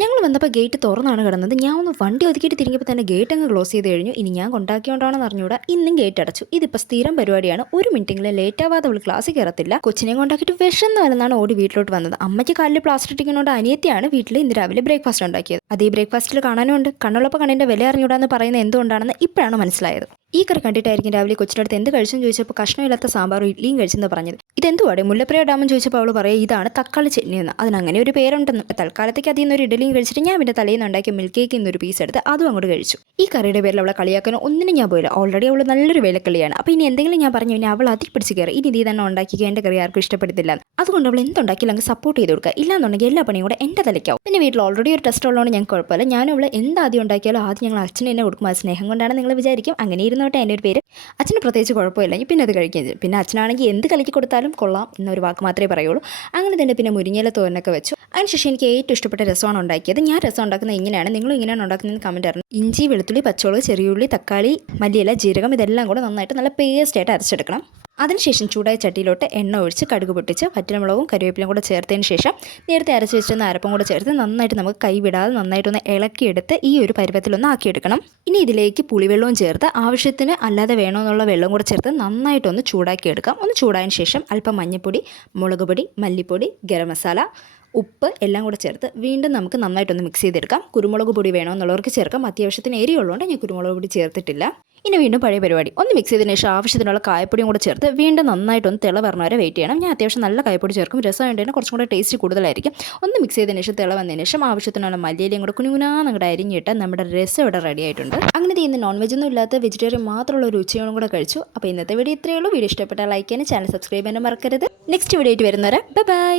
ഞങ്ങൾ വന്നപ്പോൾ ഗേറ്റ് തുറന്നാണ് കിടന്നത്. ഞാൻ ഒന്ന് വണ്ടി ഒതുക്കിയിട്ട് തിരിഞ്ഞപ്പോൾ തന്നെ ഗേറ്റ് അങ്ങ് ക്ലോസ് ചെയ്ത് കഴിഞ്ഞു. ഇനി ഞാൻ കൊണ്ടാക്കിയോണ്ടാണെന്ന് അറിഞ്ഞൂടാ, ഇന്നും ഗേറ്റ് അടച്ചു. ഇതിപ്പോൾ സ്ഥിരം പരിപാടിയാണ്. ഒരു മിനിറ്റെങ്കിലും ലേറ്റ് ആവാതെ അവൾ ക്ലാസ്സിൽ കയറത്തില്ല. കൊച്ചിനെ കൊണ്ടാക്കിയിട്ട് വിഷന്ന് വല്ലെന്നാണ് ഓടി വീട്ടിലോട്ട് വന്നത്. അമ്മയ്ക്ക് കാലിൽ പ്ലാസ്റ്റർ ഇട്ടിക്കുന്നതുകൊണ്ട് അനിയത്തിയാണ് വീട്ടിൽ ഇന്ന് രാവിലെ ബ്രേക്ക്ഫാസ്റ്റ് ഉണ്ടാക്കിയത്. അത് ഈ ബ്രേക്ക്ഫാസ്റ്റിൽ കാണാനും ഉണ്ട്. കണ്ണുള്ളപ്പോൾ കണ്ണിൻ്റെ വില അറിഞ്ഞൂടാന്ന് പറയുന്നത് എന്തുകൊണ്ടാണെന്ന് ഇപ്പോഴാണ് മനസ്സിലായത്. ഈ കറി കണ്ടിട്ടായിരിക്കും രാവിലെ കൊച്ചിൻ്റെ അടുത്ത് എന്ത് കഴിച്ചെന്ന് ചോദിച്ചപ്പോൾ കഷ്ണമില്ലാത്ത സാമ്പാറും ഇഡ്ലിയും കഴിച്ചെന്ന് പറഞ്ഞത്. ഇതെന്തുവാടെ മുല്ലപ്പുഴ ഡാമെന്ന് ചോദിച്ചപ്പോൾ അവൾ പറയുക ഇതാണ് തക്കാളി ചട്നി എന്ന്. അതിനങ്ങനെ ഒരു പേരുണ്ടെന്ന്. തൽക്കാലത്തേക്ക് അതിൽ നിന്നൊരു ഇഡലിയും കഴിച്ചിട്ട് ഞാൻ പിന്നെ തലേന്ന് ഉണ്ടാക്കിയ മിൽക്ക് കേക്കിൽ നിന്നൊരു പീസ് എടുത്ത് അതും അങ്ങോട്ട് കഴിച്ചു. ഈ കറിയുടെ പേരിൽ അവളെ കളിയാക്കാനോ ഒന്നിനും ഞാൻ പോയില്ല. ഓൾറെഡി അവൾ നല്ലൊരു വേലക്കളിയാണ്. അപ്പോൾ ഇനി എന്തെങ്കിലും ഞാൻ പറഞ്ഞു പിന്നെ അവൾ അതിൽ പിടിച്ച് കയറി. ഇനി നീ തന്നെ ഉണ്ടാക്കിക്കുക, എൻ്റെ കറി ആർക്കും ഇഷ്ടപ്പെടുത്തില്ല. അതുകൊണ്ട് അവൾ എന്തുണ്ടാക്കിയില്ല അങ്ങ് സപ്പോർട്ട് ചെയ്ത് കൊടുക്കുക. ഇല്ലാന്നുണ്ടെങ്കിൽ എല്ലാ പണിയും കൂടെ എൻ്റെ തലയ്ക്കാവും. പിന്നെ വീട്ടിൽ ഓൾറെഡി ഒരു ടെസ്റ്റ് ഉള്ളതുകൊണ്ട് ഞങ്ങൾക്ക് കുഴപ്പമില്ല. ഞാനും അവൾ എന്താദ്യം ഉണ്ടാക്കിയാലും ആദ്യം ഞങ്ങൾ അച്ഛനെ തന്നെ കൊടുക്കും. അത് സ്നേഹം കൊണ്ടാണ് നിങ്ങൾ വിചാരിക്കും. അങ്ങനെ ഇരുന്നോട്ടെ എൻ്റെ ഒരു പേര്. അച്ഛന് പ്രത്യേകിച്ച് കുഴപ്പമില്ല. പിന്നെ അത് കഴിക്കുകയും ചെയ്യും. പിന്നെ അച്ഛനാണെങ്കിൽ എന്ത് കലക്കി കൊടുത്താലും കൊള്ളാം എന്നൊരു വാക്ക് മാത്രമേ പറയുള്ളൂ. അങ്ങനെ തന്നെ പിന്നെ മുരിങ്ങയില തോരനൊക്കെ വെച്ചു. അതിനുശേഷം എനിക്ക് ഏറ്റവും ഇഷ്ടപ്പെട്ട രസമാണ് ഉണ്ടാക്കിയത്. ഞാൻ രസം ഉണ്ടാക്കുന്നത് ഇങ്ങനെയാണ്. നിങ്ങളും ഇങ്ങനെയാണ് ഉണ്ടാക്കുന്നതെന്ന് കമൻറ്റ് അറിഞ്ഞു. ഇഞ്ചി, വെളുത്തുള്ളി, പച്ചമുളക്, ചെറിയുള്ളി, തക്കാളി, മല്ലിയില, ജീരകം ഇതെല്ലാം കൂടെ നന്നായിട്ട് നല്ല പേസ്റ്റായിട്ട് അരച്ചെടുക്കണം. അതിനുശേഷം ചൂടായ ചട്ടിയിലോട്ട് എണ്ണ ഒഴിച്ച് കടുക് പൊട്ടിച്ച് വറ്റൽമുളകും കറിവേപ്പിലും കൂടെ ചേർത്തതിന് ശേഷം നേരത്തെ അരച്ച് വെച്ചിരുന്ന അരപ്പും കൂടെ ചേർത്ത് നന്നായിട്ട് നമുക്ക് കൈവിടാതെ നന്നായിട്ടൊന്ന് ഇളക്കിയെടുത്ത് ഈ ഒരു പരുവത്തിലൊന്ന് ആക്കിയെടുക്കണം. ഇനി ഇതിലേക്ക് പുളിവെള്ളവും ചേർത്ത് ആവശ്യത്തിന് അല്ലാതെ വേണമെന്നുള്ള വെള്ളം കൂടെ ചേർത്ത് നന്നായിട്ടൊന്ന് ചൂടാക്കിയെടുക്കാം. ഒന്ന് ചൂടായതിന് ശേഷം അല്പം മഞ്ഞൾപ്പൊടി, മുളക് പൊടി, മല്ലിപ്പൊടി, ഗരം മസാല, ഉപ്പ് എല്ലാം കൂടെ ചേർത്ത് വീണ്ടും നമുക്ക് നന്നായിട്ടൊന്ന് മിക്സ് ചെയ്തെടുക്കാം. കുരുമുളക് പൊടി വേണമെന്നുള്ളവർക്ക് ചേർക്കാം. അത്യാവശ്യത്തിന് എരിയുള്ളതുകൊണ്ട് ഞാൻ കുരുമുളക് പൊടി ചേർത്തിട്ടില്ല. ഇനി വീണ്ടും പഴയ പരിപാടി. ഒന്ന് മിക്സ് ചെയ്തതിന് ശേഷം ആവശ്യത്തിനുള്ള കായപ്പൊടിയും കൂടെ ചേർത്ത് വീണ്ടും നന്നായിട്ടൊന്ന് തിള പറഞ്ഞ വരെ വെയിറ്റ് ചെയ്യണം. ഞാൻ അത്യാവശ്യം നല്ല കായപ്പൊടി ചേർക്കും. രസമായിട്ട് തന്നെ കുറച്ചും കൂടെ ടേസ്റ്റ് കൂടുതലായിരിക്കും. ഒന്ന് മിക്സ് ചെയ്തതിന് ശേഷം തിള വന്നതിന് ശേഷം ആവശ്യത്തിനുള്ള മല്ലിയിലയും കൂടെ കുനുകുനാന്ന് അങ്ങോട്ട് അരിഞ്ഞിട്ട് നമ്മുടെ രസം ഇവിടെ റെഡി ആയിട്ടുണ്ട്. അങ്ങനെ ഇന്ന് നോൺ വെജ് ഒന്നും ഇല്ലാത്ത വെജിറ്റേറിയൻ മാത്രമുള്ള ഒരു ഉച്ചയോടും കൂടെ കഴിച്ചു. അപ്പോൾ ഇന്നത്തെ വീഡിയോ ഇത്രയേ ഉള്ളൂ. വീഡിയോ ഇഷ്ടപ്പെട്ടാൽ ലൈക്ക് ചെയ്യാനും ചാനൽ സബ്സ്ക്രൈബ് ചെയ്യാനും മറക്കരുത്. നെക്സ്റ്റ് വീഡിയോ ആയിട്ട് വരുന്നവരെ ബൈ.